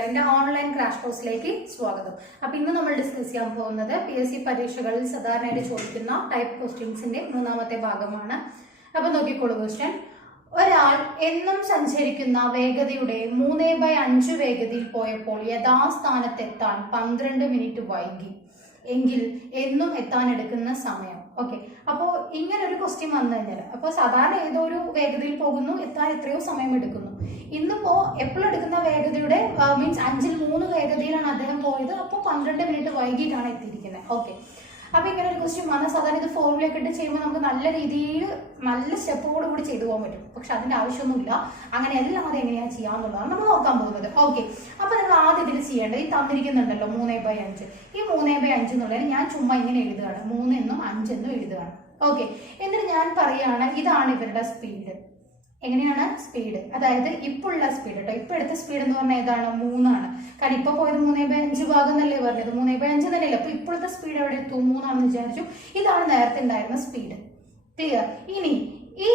കെയറിന്റെ online crash കോഴ്സിലേക്ക് സ്വാഗതം. അപ്പൊ ഇന്ന് നമ്മൾ ഡിസ്കസ് ചെയ്യാൻ പോകുന്നത് PSC പരീക്ഷകളിൽ സാധാരണയായിട്ട് ചോദിക്കുന്ന ടൈപ്പ് ക്വസ്റ്റ്യൻസിന്റെ മൂന്നാമത്തെ ഭാഗമാണ്. അപ്പൊ നോക്കിക്കോളൂ ക്വസ്റ്റ്യൻ. ഒരാൾ എന്നും സഞ്ചരിക്കുന്ന വേഗതയുടെ 3/5 വേഗതയിൽ പോയപ്പോൾ യഥാസ്ഥാനത്തെത്താൻ 12 മിനിറ്റ് വൈകി എങ്കിൽ എന്നും എത്താൻ എടുക്കുന്ന സമയം. ഓക്കെ, അപ്പോ ഇങ്ങനെ ഒരു ക്വസ്റ്റ്യൻ വന്നു കഴിഞ്ഞാൽ അപ്പൊ സാധാരണ ഏതോ ഒരു വേഗതയിൽ പോകുന്നു, എത്താൻ എത്രയോ സമയം എടുക്കുന്നു. ഇന്നിപ്പോ എപ്പോഴും എടുക്കുന്ന വേഗതയുടെ മീൻസ് 5/3 വേഗതയിലാണ് അദ്ദേഹം പോയത്. അപ്പോൾ 12 മിനിറ്റ് വൈകിട്ടാണ് എത്തിയിരിക്കുന്നത്. ഓക്കെ, അപ്പൊ ഇങ്ങനെ ഒരു ക്വസ്റ്റ്യൻ വന്നാൽ സാധാരണ ഇത് ഫോർമുലയൊക്കെ ഇട്ട് ചെയ്യുമ്പോൾ നമുക്ക് നല്ല രീതിയിൽ നല്ല സ്റ്റെപ്പോട് കൂടി ചെയ്തു പോകാൻ പറ്റും. പക്ഷെ അതിന്റെ ആവശ്യമൊന്നുമില്ല. അങ്ങനെ അല്ലാതെ എങ്ങനെയാണ് ചെയ്യാന്നുള്ളതാണ് നമ്മൾ നോക്കാൻ പോകുന്നത്. ഓക്കെ, അപ്പൊ നിങ്ങൾ ആദ്യം ഇതിൽ ചെയ്യേണ്ടത് ഈ തന്നിരിക്കുന്നുണ്ടല്ലോ 3/5. ഈ 3/5 എന്നുള്ളത് ഞാൻ ചുമ്മാ ഇങ്ങനെ എഴുതുകയാണ്, 3 എന്നും 5 എന്നും എഴുതുകയാണ്. ഓക്കെ, എന്നിട്ട് ഞാൻ പറയുകയാണ് ഇതാണ് ഇവരുടെ സ്പീഡ്. എങ്ങനെയാണ് സ്പീഡ്? അതായത് ഇപ്പൊ ഉള്ള സ്പീഡ് കേട്ടോ. ഇപ്പൊ എടുത്ത സ്പീഡ് എന്ന് പറഞ്ഞാൽ ഏതാണ്? 3 ആണ്. കാരണം ഇപ്പൊ പോയത് 3/5 ഭാഗം എന്നല്ലേ പറഞ്ഞത്, 3/5 തന്നെയല്ലേ. അപ്പൊ ഇപ്പോഴത്തെ സ്പീഡ് എവിടെ എത്തും? 3 ആണെന്ന് വിചാരിച്ചു. ഇതാണ് നേരത്തെ ഉണ്ടായിരുന്ന സ്പീഡ്. ക്ലിയർ? ഇനി ഈ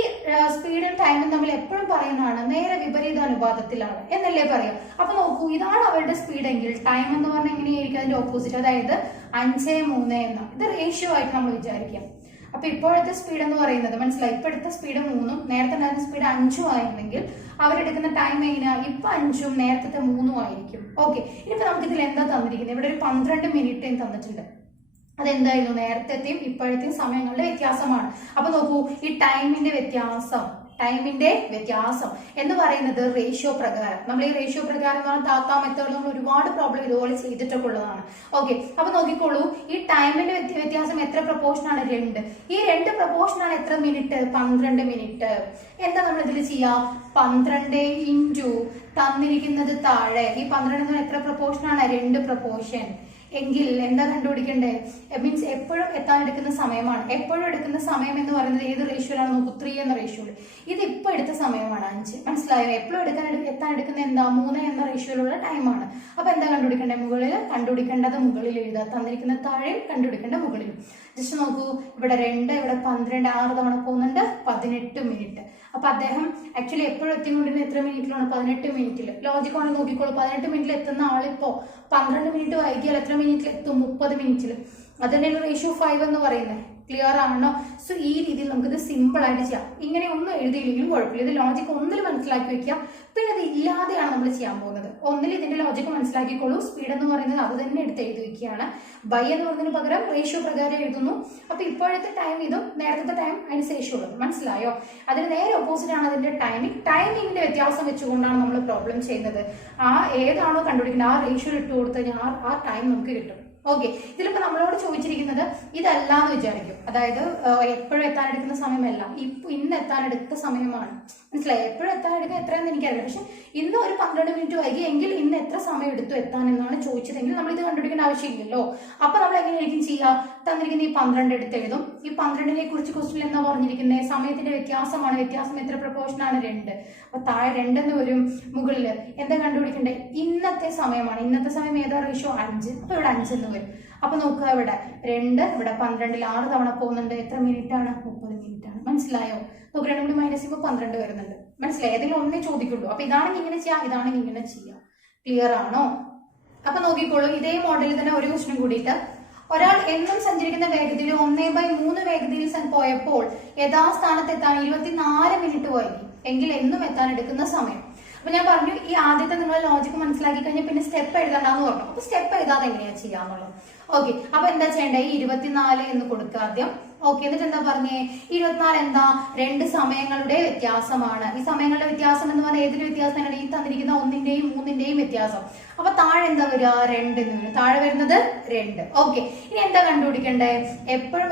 സ്പീഡും ടൈമും തമ്മിൽ എപ്പോഴും പറയുന്നതാണ് നേരെ വിപരീത അനുപാതത്തിലാണ് എന്നല്ലേ പറയാം. അപ്പൊ നോക്കൂ, ഇതാണ് അവരുടെ സ്പീഡ് എങ്കിൽ ടൈം എന്ന് പറഞ്ഞാൽ എങ്ങനെയായിരിക്കും? അതിന്റെ ഓപ്പോസിറ്റ്, അതായത് 5:3 എന്ന ഇത് റേഷ്യോ ആയിട്ട് നമ്മൾ വിചാരിക്കാം. അപ്പൊ ഇപ്പോഴത്തെ സ്പീഡ് എന്ന് പറയുന്നത് മനസ്സിലായി. ഇപ്പോഴത്തെ സ്പീഡ് 3ഉം നേരത്തെ ഉണ്ടായിരുന്ന സ്പീഡ് 5ഉം ആയിരുന്നെങ്കിൽ അവരെടുക്കുന്ന ടൈം എങ്ങനെയാ? ഇപ്പൊ 5ഉം നേരത്തെ 3ഉം ആയിരിക്കും. ഓക്കെ, ഇനിയിപ്പോ നമുക്ക് ഇതിൽ എന്താ തന്നിരിക്കുന്നത്? ഇവിടെ ഒരു 12 മിനിറ്റ് തന്നിട്ടുണ്ട്. അതെന്തായിരുന്നു? നേരത്തെയും ഇപ്പോഴത്തെയും സമയങ്ങളുടെ വ്യത്യാസമാണ്. അപ്പൊ നോക്കൂ, ഈ ടൈമിന്റെ വ്യത്യാസം എന്ന് പറയുന്നത് റേഷ്യോ പ്രകാരം. നമ്മൾ ഈ റേഷ്യോ പ്രകാരം താത്ത മെത്തേഡ് നമ്മൾ ഒരുപാട് പ്രോബ്ലം ഇതുപോലെ ചെയ്തിട്ടൊക്കെ ഉള്ളതാണ്. ഓക്കെ, അപ്പൊ നോക്കിക്കോളൂ, ഈ ടൈമിന്റെ വ്യത്യാസം എത്ര പ്രൊപ്പോർഷൻ ആണ്? 2. ഈ 2 പ്രൊപ്പോർഷൻ ആണ് എത്ര മിനിറ്റ്? 12 മിനിറ്റ്. എന്താ നമ്മൾ ഇതിൽ ചെയ്യാ? 12 ഇൻറ്റു തന്നിരിക്കുന്നത് താഴെ ഈ 12 എത്ര പ്രൊപ്പോർഷൻ ആണ്? 2 പ്രൊപ്പോർഷൻ. എങ്കിൽ എന്താ കണ്ടുപിടിക്കണ്ടേ? മീൻസ് എപ്പോഴും എത്താൻ എടുക്കുന്ന സമയമാണ്. എപ്പോഴും എടുക്കുന്ന സമയം എന്ന് പറയുന്നത് ഏത് റേഷ്യോയിലാണ്? നോക്കൂ, 3 എന്ന റേഷ്യോയിൽ. ഇത് ഇപ്പൊ എടുത്ത സമയമാണ് 5. മനസ്സിലായോ? എപ്പോഴും എത്താൻ എടുക്കുന്ന എന്താ? 3 എന്ന റേഷ്യോയിലുള്ള ടൈമാണ്. അപ്പൊ എന്താ കണ്ടുപിടിക്കേണ്ടത്? കണ്ടുപിടിക്കേണ്ടത് മുകളിൽ എഴുതുക, തന്നിരിക്കുന്ന താഴെയും കണ്ടുപിടിക്കേണ്ട മുകളിലും. ജസ്റ്റ് നോക്കൂ, ഇവിടെ 2, ഇവിടെ 12, 6 തവണ പോകുന്നുണ്ട്, 18 മിനിറ്റ്. അപ്പൊ അദ്ദേഹം ആക്ച്വലി എപ്പോഴും എത്തിക്കൊണ്ടിരുന്ന എത്ര മിനിറ്റിലാണ്? 18 മിനിറ്റിൽ. ലോജിക് ആണ്, നോക്കിക്കോളൂ. 18 മിനിറ്റിൽ എത്തുന്ന ആളിപ്പോ 12 മിനിറ്റ് വൈകിയാൽ എത്ര മിനിറ്റിൽ എത്തും? 30 മിനിറ്റിൽ. അതിന്റെ റേഷ്യോ 5 എന്ന് പറയുന്നത്. ക്ലിയർ ആണോ? സോ ഈ രീതിയിൽ നമുക്കിത് സിമ്പിൾ ആയിട്ട് ചെയ്യാം. ഇങ്ങനെ ഒന്നും എഴുതിയില്ലെങ്കിലും കുഴപ്പമില്ല. ഇത് ലോജിക് ഒന്നിൽ മനസ്സിലാക്കി വെക്കാം. പിന്നെ അത് ഇല്ലാതെയാണ് നമ്മൾ ചെയ്യാൻ പോകുന്നത്. ഒന്നിൽ ഇതിന്റെ ലോജിക് മനസ്സിലാക്കിക്കോളൂ. സ്പീഡ് എന്ന് പറയുന്നത് അത് തന്നെ എടുത്ത് എഴുതി വെക്കുകയാണ്. ബൈ എന്ന് പറയുന്നതിന് പകരം റേഷ്യോ പ്രകാരം എഴുതുന്നു. അപ്പൊ ഇപ്പോഴത്തെ ടൈം ഇതും നേരത്തെ ടൈം അതിന് ശേഷം ഉള്ളത്. മനസ്സിലായോ? അതിന് നേരെ ഓപ്പോസിറ്റ് ആണ് അതിന്റെ ടൈമിംഗ്. ടൈമിങ്ങിന്റെ വ്യത്യാസം വെച്ചുകൊണ്ടാണ് നമ്മൾ പ്രോബ്ലം ചെയ്യുന്നത്. ഏതാണോ കണ്ടുപിടിക്കുന്നത് ആ റേഷ്യോ ഇട്ട് കൊടുത്ത് കഴിഞ്ഞാൽ ആ ടൈം നമുക്ക് കിട്ടും. ഓക്കെ, ഇതിലിപ്പോ നമ്മളോട് ചോദിച്ചിരിക്കുന്നത് ഇതല്ലാന്ന് വിചാരിക്കും. അതായത് എപ്പോഴും എത്താൻ എടുക്കുന്ന സമയമല്ല, ഇന്ന് എത്താൻ എടുത്ത സമയമാണ്. മനസ്സിലായി? എപ്പോഴും എത്താൻ എടുക്കുക എത്രയെന്ന് എനിക്കറിയില്ല. പക്ഷെ ഇന്ന് ഒരു 12 മിനിറ്റ് വൈകി എങ്കിൽ ഇന്ന് എത്ര സമയം എടുത്തു എത്താൻ എന്നാണ് ചോദിച്ചതെങ്കിൽ നമ്മൾ ഇത് കണ്ടുപിടിക്കേണ്ട ആവശ്യമില്ലല്ലോ. അപ്പൊ നമ്മൾ എങ്ങനെയായിരിക്കും ചെയ്യുക? തന്നിരിക്കുന്ന ഈ 12 എടുത്ത് എഴുതും. ഈ 12നെ കുറിച്ച് ക്വസ്റ്റ്യൻ എന്താ പറഞ്ഞിരിക്കുന്നത്? സമയത്തിന്റെ വ്യത്യാസമാണ്. വ്യത്യാസം എത്ര പ്രൊപ്പോർഷൻ ആണ്? 2. അപ്പൊ താഴെ 2 എന്ന് വരും. മുകളിൽ എന്താ കണ്ടുപിടിക്കണ്ടേ? ഇന്നത്തെ സമയമാണ്. ഇന്നത്തെ സമയം ഏതാ? റേഷ്യോ 5. അപ്പൊ ഇവിടെ 5 എന്ന് വരും. അപ്പൊ നോക്കുക, ഇവിടെ 2, ഇവിടെ 12ൽ 6 തവണ പോകുന്നുണ്ട്. എത്ര മിനിറ്റ് ആണ്? 30 മിനിറ്റ് ആണ്. മനസ്സിലായോ? നോക്കുക, 2 കൂടി മൈനസ് ചെയ്യുമ്പോൾ 12 വരുന്നുണ്ട്. മനസ്സിലായി? ഏതെങ്കിലും ഒന്നേ ചോദിക്കുള്ളൂ. അപ്പൊ ഇതാണെങ്കിൽ ഇങ്ങനെ ചെയ്യാം, ഇതാണെങ്കിൽ ഇങ്ങനെ ചെയ്യാം. ക്ലിയർ ആണോ? അപ്പൊ നോക്കിക്കോളൂ, ഇതേ മോഡലിൽ തന്നെ ഒരു ക്വസ്റ്റ്യൻ കൂടിയിട്ട്. ഒരാൾ എന്നും സഞ്ചരിക്കുന്ന വേഗതയിൽ 1/3 വേഗതയിൽ പോയപ്പോൾ യഥാസ്ഥാനത്തെത്താൻ 24 മിനിറ്റ് വൈകി എങ്കിൽ എന്നും എത്താൻ എടുക്കുന്ന സമയം. അപ്പൊ ഞാൻ പറഞ്ഞു, ഈ ആദ്യത്തെ നിങ്ങൾ ലോജിക്ക് മനസ്സിലാക്കി കഴിഞ്ഞാൽ പിന്നെ സ്റ്റെപ്പ് എഴുതണ്ടെന്ന് പറഞ്ഞു. അപ്പൊ സ്റ്റെപ്പ് എഴുതാതെ എങ്ങനെയാ ചെയ്യാന്നുള്ളത്. ഓക്കെ, അപ്പൊ എന്താ ചെയ്യേണ്ടത്? ഈ 24 എന്ന് കൊടുക്കുക ആദ്യം. ഓക്കെ, എന്നിട്ട് എന്താ പറഞ്ഞേ? 24 എന്താ? 2 സമയങ്ങളുടെ വ്യത്യാസമാണ്. ഈ സമയങ്ങളുടെ വ്യത്യാസം എന്ന് പറഞ്ഞാൽ ഏതിന്റെ വ്യത്യാസമാണ്? ഈ തന്നിരിക്കുന്ന 1ന്റെയും 3ന്റെയും വ്യത്യാസം. അപ്പൊ താഴെ എന്താ വരിക? 2 എന്ന് വരും. താഴെ വരുന്നത് 2. ഓക്കെ, ഇനി എന്താ കണ്ടുപിടിക്കണ്ടേ? എപ്പോഴും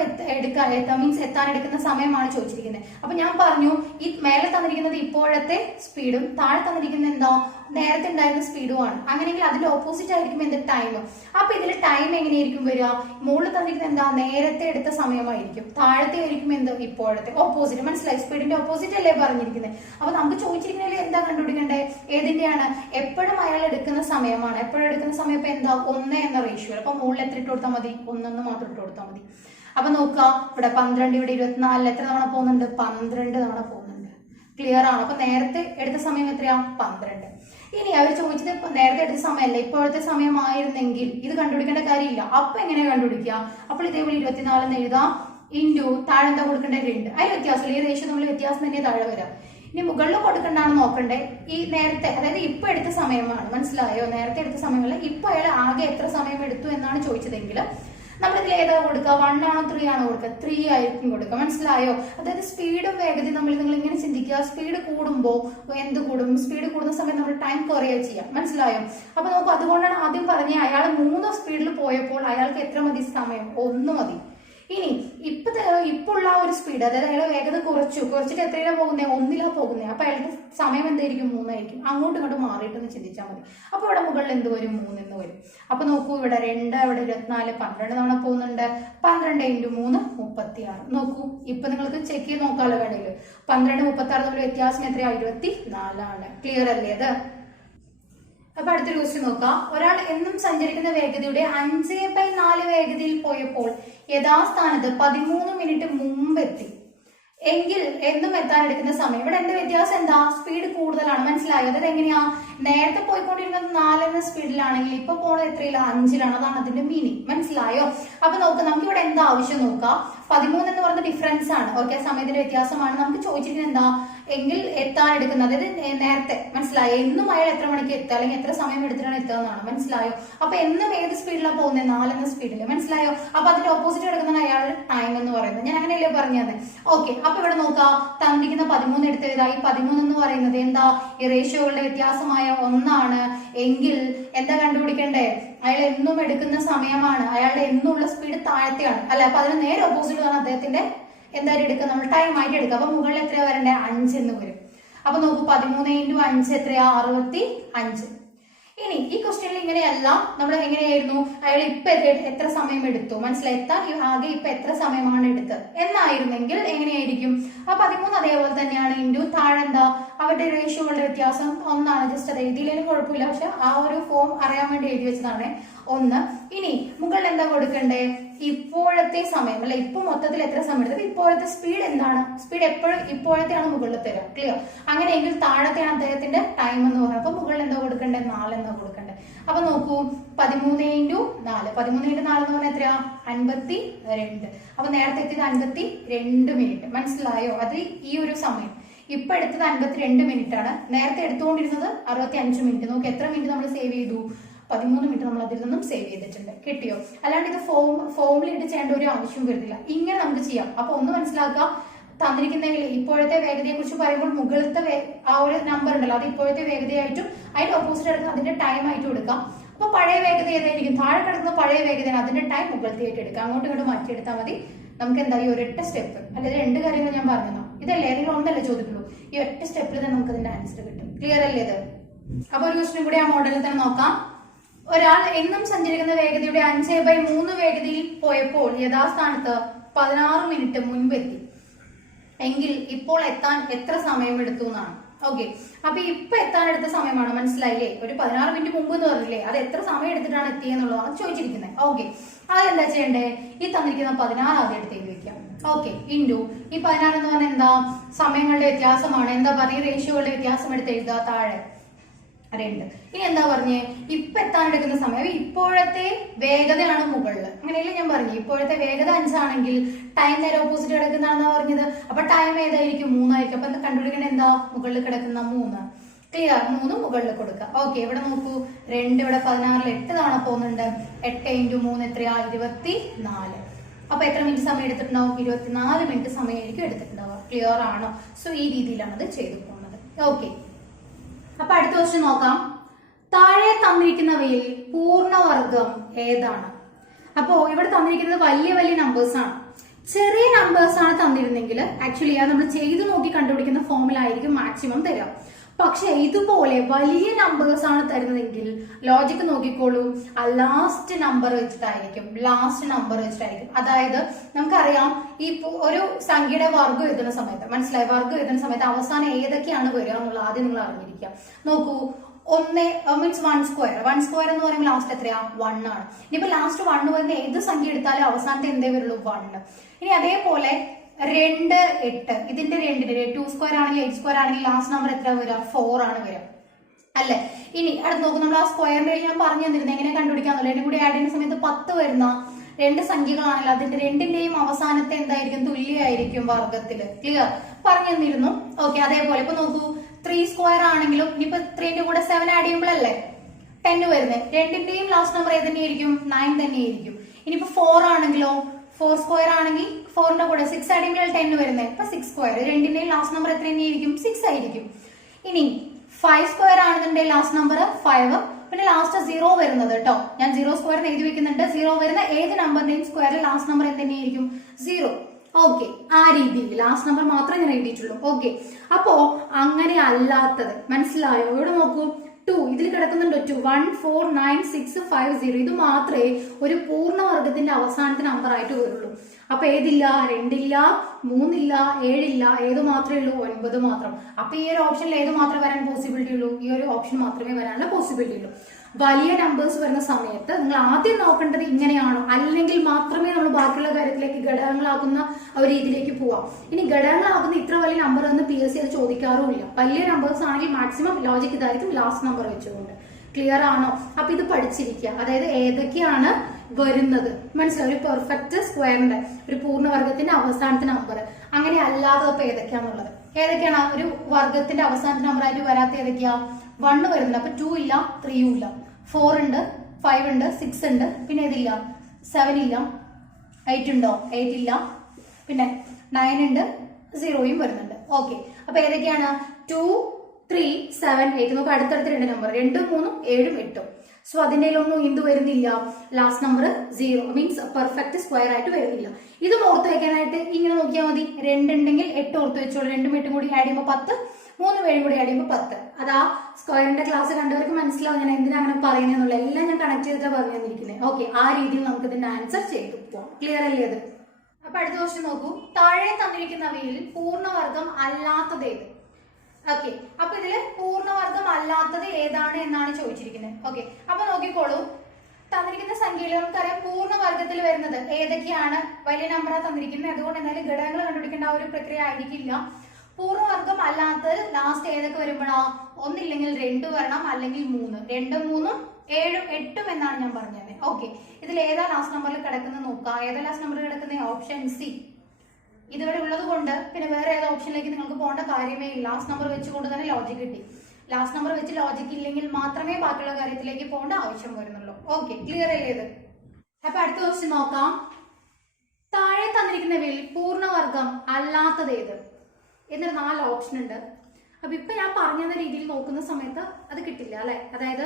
എത്താൻ എടുക്കുന്ന സമയമാണ് ചോദിച്ചിരിക്കുന്നത്. അപ്പൊ ഞാൻ പറഞ്ഞു, ഈ മേലെ തന്നിരിക്കുന്നത് ഇപ്പോഴത്തെ സ്പീഡും താഴെ തന്നിരിക്കുന്നത് എന്താ? നേരത്തെ ഉണ്ടായിരുന്ന സ്പീഡുമാണ്. അങ്ങനെയെങ്കിൽ അതിന്റെ ഓപ്പോസിറ്റ് ആയിരിക്കും എന്ത്? ടൈം. അപ്പൊ ഇതിൽ ടൈം എങ്ങനെയായിരിക്കും വരിക? മുകളിൽ തന്നിരിക്കുന്നത് എന്താ? നേരത്തെ എടുത്ത സമയമായിരിക്കും. താഴത്തെ ആയിരിക്കും എന്ത്? ഇപ്പോഴത്തെ. ഓപ്പോസിറ്റ്. മനസ്സിലായി? സ്പീഡിന്റെ ഓപ്പോസിറ്റ് അല്ലേ പറഞ്ഞിരിക്കുന്നത്. അപ്പൊ നമുക്ക് ചോദിച്ചിരിക്കുന്നതിൽ എന്താ കണ്ടുപിടിക്കണ്ടേ? ഏതിന്റെയാണ്? എപ്പോഴും അയാൾ എടുക്കുന്ന സമയമാണ്. എപ്പോഴും എടുക്കുന്ന സമയം ഇപ്പൊ എന്താ? 1 എന്ന റേഷ്യോ. അപ്പൊ മുകളിൽ എത്ര ഇട്ട് കൊടുത്താൽ മതി? 1 മാത്രം ഇട്ട് കൊടുത്താൽ മതി. അപ്പൊ നോക്കുക, ഇവിടെ 12, ഇവിടെ 24 എത്ര തവണ പോകുന്നുണ്ട്? 12 തവണ പോകുന്നുണ്ട്. ക്ലിയർ ആണോ? അപ്പൊ നേരത്തെ എടുത്ത സമയം എത്രയാ? 12. ഇനി അവർ ചോദിച്ചത് നേരത്തെ എടുത്ത സമയമല്ല ഇപ്പോഴത്തെ സമയമായിരുന്നെങ്കിൽ ഇത് കണ്ടുപിടിക്കേണ്ട കാര്യമില്ല. അപ്പൊ എങ്ങനെയാ കണ്ടുപിടിക്കുക? അപ്പോൾ ഇതേപോലെ 24 എന്ന് എഴുതാം, ഇൻറ്റു താഴെ എന്താ കൊടുക്കേണ്ട 2. അതിൽ വ്യത്യാസമില്ല, ഈ റേഷ്യോ നമ്മൾ വ്യത്യാസം തന്നെ താഴെ വരാം. ഇനി മുകളിൽ കൊടുക്കണ്ടാണ് നോക്കണ്ടേ, ഈ നേരത്തെ അതായത് ഇപ്പൊ എടുത്ത സമയമാണ്, മനസ്സിലായോ? നേരത്തെ എടുത്ത സമയമല്ല, ഇപ്പൊ അയാൾ ആകെ എത്ര സമയം എടുത്തു എന്നാണ് ചോദിച്ചതെങ്കിൽ നമ്മളിതിൽ ഏതാ കൊടുക്കുക? 1 ആണോ 3 ആണോ കൊടുക്കുക? 3 ആയിരിക്കും കൊടുക്കുക, മനസ്സിലായോ? അതായത് സ്പീഡും വേഗതയും നിങ്ങൾ ഇങ്ങനെ ചിന്തിക്കുക, സ്പീഡ് കൂടുമ്പോൾ എന്ത് കൂടും? സ്പീഡ് കൂടുന്ന സമയത്ത് നമ്മൾ ടൈം കുറയുക ചെയ്യാം, മനസ്സിലായോ? അപ്പൊ നോക്കൂ, അതുകൊണ്ടാണ് ആദ്യം പറഞ്ഞ അയാൾ 3 സ്പീഡിൽ പോയപ്പോൾ അയാൾക്ക് എത്ര മതി സമയം? 1 മതി. ഇനി ഇപ്പോഴുള്ള ഒരു സ്പീഡ്, അതായത് അയാൾ വേഗത കുറച്ചിട്ട് എത്രയിലാണ് പോകുന്നത്? 1 പോകുന്നത്. അപ്പൊ അയാൾക്ക് സമയം എന്തായിരിക്കും? 3 ആയിരിക്കും. അങ്ങോട്ടും ഇങ്ങോട്ടും മാറിയിട്ടൊന്ന് ചിന്തിച്ചാൽ മതി. അപ്പൊ ഇവിടെ മുകളിൽ എന്ത് വരും? 3 എന്ന് വരും. അപ്പൊ നോക്കൂ, ഇവിടെ 2, ഇവിടെ 24, 12 തവണ പോകുന്നുണ്ട്. 12 × 3 36. നോക്കൂ, ഇപ്പൊ നിങ്ങൾക്ക് ചെക്ക് ചെയ്ത് നോക്കാമല്ലോ വേണമെങ്കിൽ. 12, 36 തമ്മിൽ വ്യത്യാസം എത്രയാ? 24 ആണ്. ക്ലിയർ അല്ലേ അത്? അപ്പൊ അടുത്തൊരു ക്വസ്റ്റ്യൻ നോക്കാം. ഒരാൾ എന്നും സഞ്ചരിക്കുന്ന വേഗതയുടെ 5/4 വേഗതയിൽ പോയപ്പോൾ യഥാസ്ഥാനത്ത് 13 മിനിറ്റ് മുമ്പ് എത്തി എങ്കിൽ എന്നും എത്താൻ എടുക്കുന്ന സമയം. ഇവിടെ എന്റെ വ്യത്യാസം എന്താ? സ്പീഡ് കൂടുതലാണ്, മനസ്സിലായോ? അതായത് എങ്ങനെയാ? നേരത്തെ പോയിക്കൊണ്ടിരുന്നത് 4 എന്ന സ്പീഡിലാണെങ്കിൽ ഇപ്പൊ പോണത് എത്രയില്ല? 5-ലാണ്. അതാണ് അതിന്റെ മീനിങ്, മനസ്സിലായോ? അപ്പൊ നോക്ക്, നമുക്ക് ഇവിടെ എന്താ ആവശ്യം നോക്കാം. 13 എന്ന് പറയുന്ന ഡിഫറൻസ് ആണ്, ഓക്കെ, സമയത്തിന്റെ വ്യത്യാസമാണ്. നമുക്ക് ചോദിച്ചിരിക്കുന്നത് എന്താ? എങ്കിൽ എത്താൻ എടുക്കുന്നത്, അതായത് നേരത്തെ, മനസ്സിലായോ? എന്നും അയാൾ എത്ര മണിക്ക് എത്തുക, അല്ലെങ്കിൽ എത്ര സമയം എടുത്തിട്ടാണ് എത്തുക എന്നാണ്, മനസ്സിലായോ? അപ്പൊ എന്നും ഏത് സ്പീഡിലാണ് പോകുന്നത്? 4 എന്ന സ്പീഡില്, മനസ്സിലായോ? അപ്പൊ അതിന്റെ ഓപ്പോസിറ്റ് എടുക്കുന്നതാണ് അയാളുടെ ടൈം എന്ന് പറയുന്നത്. ഞാൻ അങ്ങനെയല്ലേ പറഞ്ഞത്? ഓക്കെ, അപ്പൊ ഇവിടെ നോക്കാം, തന്നിരിക്കുന്ന 13 എടുത്തതായി 13 എന്ന് പറയുന്നത് എന്താ? ഈ റേഷ്യോകളുടെ വ്യത്യാസമായ 1 ആണ്. എങ്കിൽ എന്താ കണ്ടുപിടിക്കണ്ടേ? അയാൾ എന്നും എടുക്കുന്ന സമയമാണ്, അയാളുടെ എന്നുള്ള സ്പീഡ് താഴത്തെയാണ്, അല്ല? അപ്പൊ അതിന് നേരെ ഓപ്പോസിറ്റ് ആണ് അദ്ദേഹത്തിന്റെ എന്തായാലും എടുക്കുക, നമ്മൾ ടൈം ആയിട്ട് എടുക്കുക. അപ്പൊ മുകളിൽ എത്രയാ വരണ്ടേ? 5 എന്ന് വരും. അപ്പൊ നോക്കൂ, 13 × 5 എത്രയാ? 65. ഇനി ഈ ക്വസ്റ്റ്യനിൽ ഇങ്ങനെയല്ല, നമ്മൾ എങ്ങനെയായിരുന്നു? അയാൾ ഇപ്പൊ എത്ര സമയം എടുത്തു, മനസ്സിലായി? ആകെ ഇപ്പൊ എത്ര സമയമാണ് എടുത്തത് എന്നായിരുന്നെങ്കിൽ എങ്ങനെയായിരിക്കും? ആ 13 അതേപോലെ തന്നെയാണ്, ഇൻറ്റു താഴെ എന്താ? അവരുടെ റേഷ്യോകളുടെ വ്യത്യാസം 1 ആണ്. ജസ്റ്റ് അത് എഴുതിയില്ലെങ്കിലും കുഴപ്പമില്ല, പക്ഷെ ആ ഒരു ഫോം അറിയാൻ വേണ്ടി എഴുതി വെച്ചതാണ് 1. ഇനി മുകളിൽ എന്താ കൊടുക്കണ്ടേ? ഇപ്പോഴത്തെ സമയം, അല്ലെ? ഇപ്പൊ മൊത്തത്തിൽ എത്ര സമയം എടുത്തത്? ഇപ്പോഴത്തെ സ്പീഡ് എന്താണ്? സ്പീഡ് എപ്പോഴും ഇപ്പോഴത്തെയാണ് മുകളിൽ തരാം, ക്ലിയർ? അങ്ങനെയെങ്കിൽ താഴത്തെയാണ് അദ്ദേഹത്തിന്റെ ടൈം എന്ന് പറയുന്നത്. അപ്പൊ മുകളിൽ എന്താ കൊടുക്കണ്ടേ? 4 എന്നാ കൊടുക്കണ്ടേ. അപ്പൊ നോക്കൂ, 13 × 4 എന്ന് പറഞ്ഞാൽ എത്രയാ? 52. അപ്പൊ നേരത്തെ എത്തിയത് 52 മിനിറ്റ്, മനസ്സിലായോ? അത് ഈ ഒരു സമയം ഇപ്പൊ എടുത്തത് 52 മിനിറ്റ് ആണ്. നേരത്തെ എടുത്തുകൊണ്ടിരുന്നത് 65 മിനിറ്റ്. നോക്കി എത്ര മിനിറ്റ് നമ്മൾ സേവ് ചെയ്തു? 13 മിനിറ്റ് നമ്മൾ അതിൽ നിന്നും സേവ് ചെയ്തിട്ടുണ്ട്. കിട്ടിയോ? അല്ലാണ്ട് ഇത് ഫോമിലിട്ട് ചെയ്യേണ്ട ഒരു ആവശ്യം വരുന്നില്ല. ഇങ്ങനെ നമുക്ക് ചെയ്യാം. അപ്പൊ ഒന്ന് മനസ്സിലാക്കുക, തന്നിരിക്കുന്നെങ്കിൽ ഇപ്പോഴത്തെ വേഗതയെ കുറിച്ച് പറയുമ്പോൾ മുകളിലത്തെ ആ ഒരു നമ്പർ ഉണ്ടല്ലോ, അത് ഇപ്പോഴത്തെ വേഗതയായിട്ടും അതിന്റെ ഓപ്പോസിറ്റ് എടുക്കുന്ന അതിന്റെ ടൈം ആയിട്ടും എടുക്കാം. അപ്പൊ പഴയ വേഗത ഏതായിരിക്കും? താഴെ കിടക്കുന്ന പഴയ വേഗതയാണ്, അതിന്റെ ടൈം മുകളിലത്തെ ആയിട്ട് എടുക്കാം. അങ്ങോട്ടും ഇങ്ങോട്ട് മാറ്റിയെടുത്താൽ മതി. നമുക്ക് എന്താ ഈ ഒരൊറ്റ സ്റ്റെപ്പ്, അല്ലെങ്കിൽ 2 കാര്യങ്ങൾ ഞാൻ പറഞ്ഞു, ഇതല്ലേ ഏതെങ്കിലും ഒന്നല്ലേ ചോദിക്കുള്ളൂ. ഈ ഒറ്റ സ്റ്റെപ്പിൽ തന്നെ നമുക്ക് അതിന്റെ ആൻസർ കിട്ടും. ക്ലിയർ അല്ലേ ഇത്? അപ്പൊ ഒരു ക്വസ്റ്റ്യൻ കൂടി ആ മോഡലിൽ തന്നെ നോക്കാം. ഒരാൾ എന്നും സഞ്ചരിക്കുന്ന വേഗതയുടെ 5/3 വേഗതയിൽ പോയപ്പോൾ യഥാസ്ഥാനത്ത് 16 മിനിറ്റ് മുൻപെത്തി എങ്കിൽ ഇപ്പോൾ എത്താൻ എത്ര സമയം എടുത്തു എന്നാണ്. ഓക്കെ, അപ്പൊ ഇപ്പൊ എത്താൻ എടുത്ത സമയമാണ്, മനസ്സിലായില്ലേ? ഒരു 16 മിനിറ്റ് മുമ്പ് എന്ന് പറഞ്ഞില്ലേ, അത് എത്ര സമയം എടുത്തിട്ടാണ് എത്തിയെന്നുള്ളതാണ് ചോദിച്ചിരിക്കുന്നത്. ഓക്കെ, അതെന്താ ചെയ്യണ്ടേ? ഈ തന്നിരിക്കുന്ന 16 ആദ്യം എടുത്ത് എഴുതി വെക്കാം. ഓക്കെ, ഇൻറ്റു ഈ 16 എന്ന് പറഞ്ഞാൽ എന്താ? സമയങ്ങളുടെ വ്യത്യാസമാണ്. എന്താ പറയുക? റേഷ്യോകളുടെ വ്യത്യാസം എടുത്ത് എഴുതുക, താഴെ 2. ഇനി എന്താ പറഞ്ഞേ? ഇപ്പൊ എത്താൻ എടുക്കുന്ന സമയം ഇപ്പോഴത്തെ വേഗതയാണ് മുകളിൽ, അങ്ങനെയല്ലേ ഞാൻ പറഞ്ഞു? ഇപ്പോഴത്തെ വേഗത 5 ആണെങ്കിൽ ടൈം നേരെ ഓപ്പോസിറ്റ് കിടക്കുന്നതാണെന്നാ പറഞ്ഞത്. അപ്പൊ ടൈം ഏതായിരിക്കും? 3 ആയിരിക്കും. അപ്പൊ കണ്ടുപിടിക്കണ എന്താ? മുകളിൽ കിടക്കുന്ന 3. ക്ലിയർ? 3 മുകളിൽ കൊടുക്കുക. ഓക്കെ, ഇവിടെ നോക്കൂ, 2 ഇവിടെ 16 8 തവണ പോകുന്നുണ്ട്. 8 × 3 എത്രയാ? 24. അപ്പൊ എത്ര മിനിറ്റ് സമയം എടുത്തിട്ടുണ്ടാവും? 24 മിനിറ്റ് സമയമായിരിക്കും എടുത്തിട്ടുണ്ടാവുക. ക്ലിയർ ആണോ? സോ ഈ രീതിയിലാണ് അത് ചെയ്തു പോകുന്നത്. ഓക്കെ, അപ്പൊ അടുത്ത ക്വസ്റ്റ്യൻ നോക്കാം. താഴെ തന്നിരിക്കുന്നവയിൽ പൂർണ്ണവർഗം ഏതാണ്? അപ്പോ ഇവിടെ തന്നിരിക്കുന്നത് വലിയ വലിയ നമ്പേഴ്സ് ആണ്. ചെറിയ നമ്പേഴ്സ് ആണ് തന്നിരുന്നെങ്കിൽ ആക്ച്വലി അത് നമ്മൾ ചെയ്തു നോക്കി കണ്ടുപിടിക്കുന്ന ഫോമിലായിരിക്കും മാക്സിമം തരാം. പക്ഷെ ഇതുപോലെ വലിയ നമ്പേഴ്സ് ആണ് തരുന്നതെങ്കിൽ ലോജിക്ക് നോക്കിക്കോളൂ, ലാസ്റ്റ് നമ്പർ വെച്ചിട്ടായിരിക്കും. അതായത് നമുക്കറിയാം, ഈ ഒരു സംഖ്യയുടെ വർഗ്ഗം എഴുതുന്ന സമയത്ത്, മനസ്സിലായി? വർഗ്ഗം എഴുതുന്ന സമയത്ത് അവസാനം ഏതൊക്കെയാണ് വരിക എന്നുള്ളത് ആദ്യം നിങ്ങൾ അറിഞ്ഞിരിക്കുക. നോക്കൂ, 1 മീൻസ് 1 സ്ക്വയർ. 1 സ്ക്വയർ എന്ന് പറയുമ്പോൾ ലാസ്റ്റ് എത്രയാ? 1 ആണ്. ഇനിയിപ്പോ ലാസ്റ്റ് 1 വരുന്ന ഏത് സംഖ്യ എടുത്താലും അവസാനത്തെ എന്തേ വരുള്ളൂ? 1. ഇനി അതേപോലെ 2 8 ഇതിന്റെ 2 2 സ്ക്വയർ ആണെങ്കിൽ 8 സ്ക്വയർ ആണെങ്കിൽ ലാസ്റ്റ് നമ്പർ എത്ര വരിക? 4 ആണ് വരിക. അല്ലെ? ഇനി അടുത്ത് നോക്കും, നമ്മൾ ആ സ്ക്വയറിന്റെ ഞാൻ പറഞ്ഞു തന്നിരുന്നത് എങ്ങനെ കണ്ടുപിടിക്കാന്നല്ലോ. രണ്ടും കൂടി ആഡ് ചെയ്യുന്ന സമയത്ത് 10 വരുന്ന രണ്ട് സംഖ്യകളാണല്ലോ, അതിന്റെ രണ്ടിന്റെയും അവസാനത്തെ എന്തായിരിക്കും? തുല്യമായിരിക്കും വർഗത്തില്. ക്ലിയർ? പറഞ്ഞു തന്നിരുന്നു. ഓക്കെ, അതേപോലെ ഇപ്പൊ നോക്കൂ, 3 സ്ക്വയർ ആണെങ്കിലും ഇനിയിപ്പോ 3ന്റെ കൂടെ 7 ആഡ് ചെയ്യുമ്പോഴല്ലേ 10 വരുന്നത്. രണ്ടിന്റെയും ലാസ്റ്റ് നമ്പർ ഏത് തന്നെയായിരിക്കും? 9 തന്നെയായിരിക്കും. ഇനിയിപ്പോ 4 ആണെങ്കിലോ, 4 സ്ക്വയർ ആണെങ്കിൽ 4ന്റെ കൂടെ 6 ആഡ് ചെയ്യുമ്പോൾ 10 വരുന്നത്. ഇപ്പൊ 6 സ്ക്വയർ, രണ്ടിന്റെയും ലാസ്റ്റ് നമ്പർ എത്ര തന്നെയായിരിക്കും? 6 ആയിരിക്കും. ഇനി 5 സ്ക്വയർ ആണെന്നുണ്ടെങ്കിൽ ലാസ്റ്റ് നമ്പർ 5, പിന്നെ ലാസ്റ്റ് 0 വരുന്നത് കേട്ടോ. ഞാൻ 0 സ്ക്വയർ എഴുതി വെക്കുന്നുണ്ട്. 0 വരുന്ന ഏത് നമ്പറിന്റെയും സ്ക്വയറിൽ ലാസ്റ്റ് നമ്പർ എന്ത് തന്നെയായിരിക്കും? 0. ഓക്കെ, ആ രീതിയിൽ ലാസ്റ്റ് നമ്പർ മാത്രമേ ഞാൻ എഴുതിയിട്ടുള്ളൂ. ഓക്കെ, അപ്പോ അങ്ങനെ അല്ലാത്തത് മനസ്സിലായോ? ഇവിടെ നോക്കൂ, 2 ഇതിൽ കിടക്കുന്നുണ്ടോ? 2 1 4 9 6 5 0. ഇത് മാത്രമേ ഒരു പൂർണ്ണവർഗത്തിന്റെ അവസാനത്തെ നമ്പർ ആയിട്ട് വരുള്ളൂ. അപ്പൊ ഏതില്ല? 2 ഇല്ല, 3 ഇല്ല, 7 ഇല്ല, ഏത് മാത്രമേ ഉള്ളൂ? 9 മാത്രം. അപ്പൊ ഈ ഒരു ഓപ്ഷനിൽ ഏത് മാത്രമേ വരാൻ പോസിബിലിറ്റി ഉള്ളൂ? ഈ ഒരു ഓപ്ഷൻ മാത്രമേ വരാനുള്ള പോസിബിലിറ്റി ഉള്ളൂ. വലിയ നമ്പേഴ്സ് വരുന്ന സമയത്ത് നിങ്ങൾ ആദ്യം നോക്കേണ്ടത് ഇങ്ങനെയാണോ, അല്ലെങ്കിൽ മാത്രമേ നമ്മൾ ബാക്കിയുള്ള കാര്യത്തിലേക്ക് ഘടകങ്ങളാക്കുന്ന ഒരു രീതിയിലേക്ക് പോവാം. ഇനി ഘടകങ്ങളാക്കുന്ന ഇത്ര വലിയ നമ്പർ എന്ന് PSC അത് ചോദിക്കാറുമില്ല. വലിയ നമ്പേഴ്സ് ആണെങ്കിൽ മാക്സിമം ലോജിക് ഇതായിരിക്കും, ലാസ്റ്റ് നമ്പർ വെച്ചുകൊണ്ട്. ക്ലിയർ ആണോ? അപ്പൊ ഇത് പഠിച്ചിരിക്കുക. അതായത് ഏതൊക്കെയാണ് വരുന്നത് മനസ്സിലായി? ഒരു പെർഫെക്റ്റ് സ്ക്വയറിന്റെ, ഒരു പൂർണ്ണവർഗത്തിന്റെ അവസാനത്തെ നമ്പർ. അങ്ങനെ അല്ലാതെ ഇപ്പൊ ഏതൊക്കെയാണുള്ളത്? ഏതൊക്കെയാണ് ഒരു വർഗത്തിന്റെ അവസാനത്തെ നമ്പർ ആയിട്ട് വരാത്ത? ഏതൊക്കെയാ? 1 വരുന്നില്ല, അപ്പൊ 2 ഇല്ല, 3 ഇല്ല, 4 ഉണ്ട്, 5 ഉണ്ട്, 6 ഉണ്ട്, പിന്നെ ഏതില്ല? 7 ഇല്ല, 8 ഉണ്ടോ? 8 ഇല്ല, പിന്നെ 9 ഉണ്ട്, 0യും വരുന്നുണ്ട്. ഓക്കെ, അപ്പൊ ഏതൊക്കെയാണ്? 2 3 7 8. നമുക്ക് അടുത്തടുത്ത് രണ്ട് നമ്പർ, 2 3 7 8. സോ അതിന്റെ ഒന്നും എന്ത് വരുന്നില്ല? Last number 0, means perfect square ആയിട്ട് വരുന്നില്ല. ഇത് ഓർത്ത് വെക്കാനായിട്ട് ഇങ്ങനെ നോക്കിയാൽ മതി. 2 ഉണ്ടെങ്കിൽ 8 ഓർത്ത് വെച്ചോളൂ. 2 8 കൂടി ആഡ് ചെയ്യുമ്പോൾ 10, 3 7 കൂടി ആഡ് ചെയ്യുമ്പോൾ 10. അതാ സ്ക്വയറിന്റെ ക്ലാസ് കണ്ടവർക്ക് മനസ്സിലാവും ഞാൻ എന്തിനാ അങ്ങനെ പറയുന്നതെന്നുള്ള. എല്ലാം ഞാൻ കണക്ട് ചെയ്തിട്ടാണ് പറഞ്ഞു തന്നിരിക്കുന്നത്. ഓക്കെ, ആ രീതിയിൽ നമുക്ക് ഇതിന്റെ ആൻസർ ചെയ്തു പോവാം. ക്ലിയർ അല്ലേ അത്? അപ്പൊ അടുത്ത ക്വസ്റ്റ്യൻ നോക്കൂ, താഴെ തന്നിരിക്കുന്നവയിൽ പൂർണ്ണവർഗം അല്ലാത്തത് ഏത്? ഓക്കെ, അപ്പൊ ഇതില് പൂർണ്ണവർഗം അല്ലാത്തത് ഏതാണ് എന്നാണ് ചോദിച്ചിരിക്കുന്നത്. ഓക്കെ, അപ്പൊ നോക്കിക്കോളൂ, തന്നിരിക്കുന്ന സംഖ്യയിൽ നമുക്കറിയാം പൂർണ്ണവർഗത്തിൽ വരുന്നത് ഏതൊക്കെയാണ്? വലിയ നമ്പറാ തന്നിരിക്കുന്നത്, അതുകൊണ്ട് എന്തായാലും ഘടകങ്ങൾ കണ്ടുപിടിക്കേണ്ട ആ ഒരു പ്രക്രിയ ആയിരിക്കില്ല. പൂർണ്ണവർഗം അല്ലാത്തത് ലാസ്റ്റ് ഏതൊക്കെ വരുമ്പോഴാ? ഒന്നില്ലെങ്കിൽ 2 വരണം, അല്ലെങ്കിൽ 3. 2 3 7 8 എന്നാണ് ഞാൻ പറഞ്ഞത്. ഓക്കെ, ഇതിൽ ഏതാ ലാസ്റ്റ് നമ്പറിൽ കിടക്കുന്നത് നോക്കാം. ഏതാ ലാസ്റ്റ് നമ്പറിൽ കിടക്കുന്നത്? Option C. ഇതുവരെ ഉള്ളത് കൊണ്ട് പിന്നെ വേറെ ഏത് ഓപ്ഷനിലേക്ക് നിങ്ങൾക്ക് പോകേണ്ട കാര്യമേ ഇല്ല. ലാസ്റ്റ് നമ്പർ വെച്ചുകൊണ്ട് തന്നെ ലോജിക് കിട്ടി. ലാസ്റ്റ് നമ്പർ വെച്ച് ലോജിക് ഇല്ലെങ്കിൽ മാത്രമേ ബാക്കിയുള്ള കാര്യത്തിലേക്ക് പോകേണ്ട ആവശ്യം വരുന്നുള്ളൂ. ഓക്കെ, ക്ലിയർ അല്ലേ ഇത്? അപ്പൊ അടുത്ത ക്വസ്റ്റ്യൻ നോക്കാം. താഴെ തന്നിരിക്കുന്നവയിൽ പൂർണ്ണവർഗം അല്ലാത്തത് ഏത്? എന്നൊരു 4 ഓപ്ഷൻ ഉണ്ട്. അപ്പൊ ഇപ്പൊ ഞാൻ പറഞ്ഞ രീതിയിൽ നോക്കുന്ന സമയത്ത് അത് കിട്ടില്ല അല്ലെ? അതായത്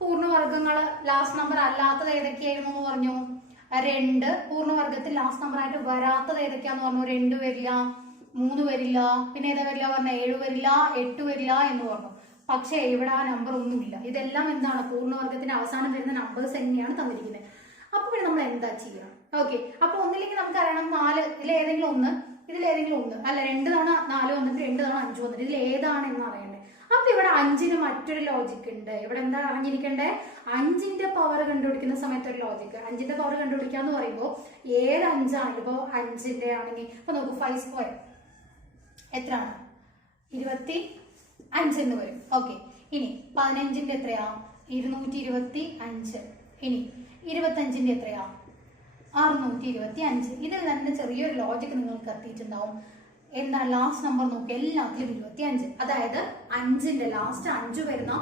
പൂർണ്ണവർഗങ്ങൾ ലാസ്റ്റ് നമ്പർ അല്ലാത്തത് ഏതൊക്കെയായിരുന്നു എന്ന് പറഞ്ഞു? 2. പൂർണ്ണവർഗത്തിൽ ലാസ്റ്റ് നമ്പർ ആയിട്ട് വരാത്തത് ഏതൊക്കെയാന്ന് പറഞ്ഞു? 2 വരില്ല, 3 വരില്ല, പിന്നെ ഏതാ വരില്ല പറഞ്ഞ? 7 വരില്ല, 8 വരില്ല എന്ന് പറഞ്ഞു. പക്ഷെ ഇവിടെ ആ നമ്പർ ഒന്നുമില്ല. ഇതെല്ലാം എന്താണ്? പൂർണ്ണവർഗത്തിന്റെ അവസാനം വരുന്ന നമ്പേഴ്സ് തന്നെയാണ് തന്നിരിക്കുന്നത്. അപ്പൊ പിന്നെ നമ്മൾ എന്താ ചെയ്യണം? ഓക്കെ, അപ്പൊ ഒന്നില്ലെങ്കിൽ നമുക്ക് അറിയണം 4 ഇതിലേതെങ്കിലും ഒന്ന്, ഇതിലേതെങ്കിലും ഒന്ന്, അല്ല 2 തവണ 4 വന്നിട്ട് 2 തവണ 5 വന്നിട്ട് ഇതിൽ ഏതാണ് എന്ന് അറിയണ്ടേ. അപ്പൊ ഇവിടെ 5ന് മറ്റൊരു ലോജിക് ഉണ്ട്. ഇവിടെ എന്താ അറിഞ്ഞിരിക്കണ്ടേ? 5ന്റെ പവർ കണ്ടുപിടിക്കുന്ന സമയത്ത് ഒരു ലോജിക്. 5ന്റെ പവർ കണ്ടുപിടിക്കാന്ന് പറയുമ്പോൾ ഏത് 5 ഇപ്പൊ 5ന്റെ ആണെങ്കിൽ ഇപ്പൊ നോക്കൂ, 5 സ്ക്വയർ എത്രയാണ്? 25 എന്ന് വരും. ഓക്കെ, ഇനി 15ന്റെ എത്രയാ? 225. ഇനി 25ന്റെ എത്രയാ? 625. ഇതിൽ തന്നെ ചെറിയൊരു ലോജിക് നിങ്ങൾക്ക് എത്തിയിട്ടുണ്ടാവും. എന്താ? ലാസ്റ്റ് നമ്പർ നോക്കി എല്ലാത്തിലും 25. അതായത് 5ന്റെ ലാസ്റ്റ് 5 വരുന്ന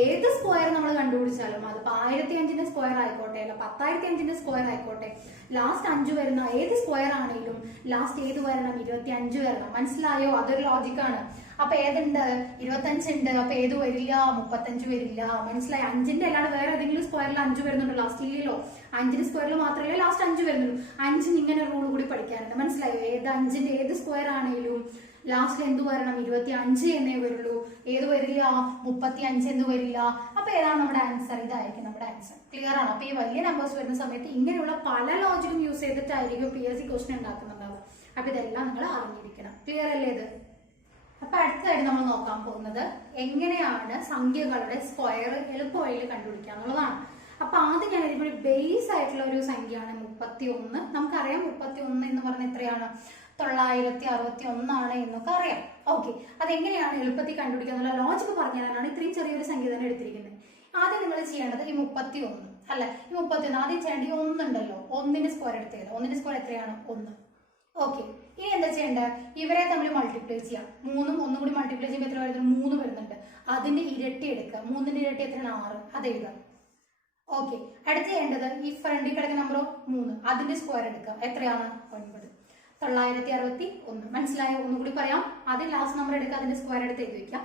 ഏത് സ്ക്വയർ നമ്മൾ കണ്ടുപിടിച്ചാലും, അതിപ്പോ 1005ന്റെ സ്ക്വയർ ആയിക്കോട്ടെ, അല്ല 10005ന്റെ സ്ക്വയർ ആയിക്കോട്ടെ, ലാസ്റ്റ് 5 വരുന്ന ഏത് സ്ക്വയർ ആണെങ്കിലും ലാസ്റ്റ് ഏത് വരണം? 25 വരണം. മനസ്സിലായോ? അതൊരു ലോജിക്കാണ്. അപ്പൊ ഏതുണ്ട്? 25 ഉണ്ട്. അപ്പൊ ഏത് വരില്ല? 35 വരില്ല. മനസ്സിലായി? 5ന്റെ അല്ലാണ്ട് വേറെ ഏതെങ്കിലും സ്ക്വയറിൽ 5 വരുന്നുണ്ടോ? ലാസ്റ്റ് ഇല്ലല്ലോ. 5ന്റെ സ്ക്വയറിൽ മാത്രമേ ലാസ്റ്റ് 5 വരുന്നുള്ളൂ. 5ന് ഇങ്ങനെ റൂൾ കൂടി പഠിക്കാനുണ്ട്. മനസ്സിലായോ? ഏത് 5ന്റെ ഏത് സ്ക്വയർ ആണെങ്കിലും ലാസ്റ്റിൽ എന്ത് വരണം? 25 എന്നേ വരുള്ളൂ. ഏത് വരില്ല? 35 എന്ന് വരില്ല. അപ്പൊ ഏതാണ് നമ്മുടെ ആൻസർ? ഇതായിരിക്കും നമ്മുടെ ആൻസർ. ക്ലിയർ ആണോ? അപ്പൊ ഈ വലിയ നമ്പേഴ്സ് വരുന്ന സമയത്ത് ഇങ്ങനെയുള്ള പല ലോജിക്കും യൂസ് ചെയ്തിട്ടായിരിക്കും PSC ക്വസ്റ്റ്യൻ ഉണ്ടാക്കുന്നുണ്ടാവുക. അപ്പൊ ഇതെല്ലാം നിങ്ങൾ അറിഞ്ഞിരിക്കണം. ക്ലിയർ അല്ലേ ഇത്? അപ്പൊ അടുത്തതായിട്ട് നമ്മൾ നോക്കാൻ പോകുന്നത് എങ്ങനെയാണ് സംഖ്യകളുടെ സ്ക്വയർ എളുപ്പവഴിയിൽ കണ്ടുപിടിക്കുക എന്നുള്ളതാണ്. അപ്പൊ ആദ്യം ഞാൻ ഇതിന്റെ ബേസ് ആയിട്ടുള്ള ഒരു സംഖ്യയാണ് 31. നമുക്കറിയാം 31 എന്ന് പറഞ്ഞ എത്രയാണ്? 961 എന്നൊക്കെ അറിയാം. ഓക്കെ, അതെങ്ങനെയാണ് എളുപ്പത്തിൽ കണ്ടുപിടിക്കുക എന്നുള്ള ലോജിക്ക് പറഞ്ഞുതരാനാണ് ഇത്രയും ചെറിയൊരു സംഖ്യ തന്നെ എടുത്തിരിക്കുന്നത്. ആദ്യം നിങ്ങൾ ചെയ്യേണ്ടത് ഈ 31 അല്ല, ഈ 31 ആദ്യം ചെയ്യേണ്ട ഈ 1 ഉണ്ടല്ലോ, 1ന്റെ സ്ക്വയർ എടുത്തത്. 1ന്റെ സ്ക്വയർ എത്രയാണ്? 1. ഓക്കെ, ഇനി എന്താ ചെയ്യേണ്ടത്? ഇവരെ തമ്മിൽ മൾട്ടിപ്ലൈ ചെയ്യാം. 3ഉം 1ഉം കൂടി മൾട്ടിപ്ലൈ ചെയ്യുമ്പോൾ എത്ര വരുന്നത്? 3 വരുന്നുണ്ട്. അതിന്റെ ഇരട്ടി എടുക്കുക. 3ന്റെ ഇരട്ടി എത്രയാണ്? 6. അത് എഴുതാം. ഓക്കെ, അടുത്ത് ചെയ്യേണ്ടത് ഈ ഫ്രണ്ടിൽ കിടക്കുന്ന നമ്പറോ 3, അതിന്റെ സ്ക്വയർ എടുക്കുക. എത്രയാണ്? 9. 961. മനസ്സിലായോ? ഒന്നുകൂടി പറയാം. ആദ്യം ലാസ്റ്റ് നമ്പർ എടുക്കുക, അതിന്റെ സ്ക്വയർ എടുത്ത് എഴുതി വയ്ക്കാം.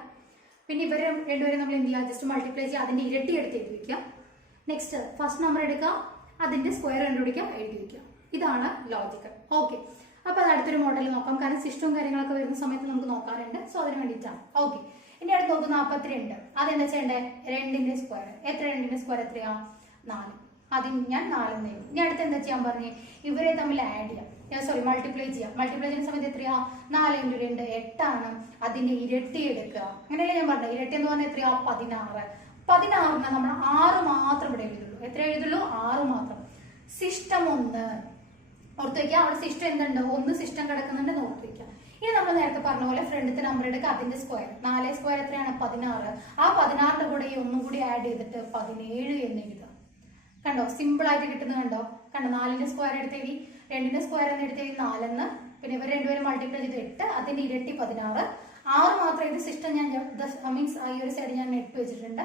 പിന്നെ ഇവരെ രണ്ടുപേരും നമ്മൾ എന്ത് ചെയ്യുക? ജസ്റ്റ് മൾട്ടിപ്ലൈ ചെയ്യുക, അതിന്റെ ഇരട്ടി എടുത്ത് എഴുതി വയ്ക്കാം. നെക്സ്റ്റ് ഫസ്റ്റ് നമ്പർ എടുക്കുക, അതിന്റെ സ്ക്വയർ കണ്ടുപിടിക്കുക, എഴുതി വയ്ക്കുക. ഇതാണ് ലോജിക്കൽ. ഓക്കെ, അപ്പൊ അത് അടുത്തൊരു മോഡൽ നോക്കാം. കാരണം സിസ്റ്റവും കാര്യങ്ങളൊക്കെ വരുന്ന സമയത്ത് നമുക്ക് നോക്കാറുണ്ട്. സോ അതിന് വേണ്ടിയിട്ടാണ്. ഓക്കെ, ഇനി അടുത്ത് നോക്കും 42. അതെന്താ ചെയ്യണ്ടേ? 2ന്റെ സ്ക്വയർ. എത്ര? 2ന്റെ സ്ക്വയർ എത്രയാ? 4. ആദ്യം ഞാൻ 4 എഴുതും. ഇനി അടുത്ത് എന്താ ചെയ്യാൻ പറഞ്ഞേ? ഇവരെ തമ്മിൽ ആഡ് ചെയ്യാം. മൾട്ടിപ്ലൈ ചെയ്യാം. മൾട്ടിപ്ലൈ ചെയ്യുന്ന സമയത്ത് എത്രയാ? 4 × 2 8 ആണ്. അതിന്റെ ഇരട്ടി എടുക്കുക. അങ്ങനെയല്ലേ ഞാൻ പറഞ്ഞത്? ഇരട്ടി എന്ന് പറഞ്ഞാൽ എത്രയാ? 16. 16ന് നമ്മൾ 6 മാത്രം ഇവിടെ എഴുതുള്ളൂ. എത്ര എഴുതുള്ളൂ? 6 മാത്രം. സിസ്റ്റം 1 ഓർത്ത് വയ്ക്കുക. അവിടെ സിസ്റ്റം എന്തുണ്ട്? 1 സിസ്റ്റം കിടക്കുന്നുണ്ട് ഓർത്ത് വയ്ക്കുക. ഇനി നമ്മൾ നേരത്തെ പറഞ്ഞ പോലെ ഫ്രണ്ടിത്തെ നമ്പർ എടുക്കുക, അതിന്റെ സ്ക്വയർ. 4 സ്ക്വയർ എത്രയാണ്? 16. ആ 16ന്റെ കൂടെ ഈ 1 കൂടി ആഡ് ചെയ്തിട്ട് 17 എന്ന് എഴുതാം. കണ്ടോ? സിമ്പിൾ ആയിട്ട് കിട്ടുന്നത് കണ്ടോ? കണ്ടോ? 4ന്റെ സ്ക്വയർ എടുത്തേവി, 2ന്റെ സ്ക്വയർ എന്ന് എടുത്തേവി 4, പിന്നെ ഇവർ രണ്ടുപേരും മൾട്ടിപ്ലൈ ചെയ്ത് 8, അതിന്റെ ഇരട്ടി 16. 6 മാത്രം ഇത് സിസ്റ്റം ഞാൻ മീൻസ് ഈ ഒരു സൈഡ് ഞാൻ നെറ്റ് വെച്ചിട്ടുണ്ട്.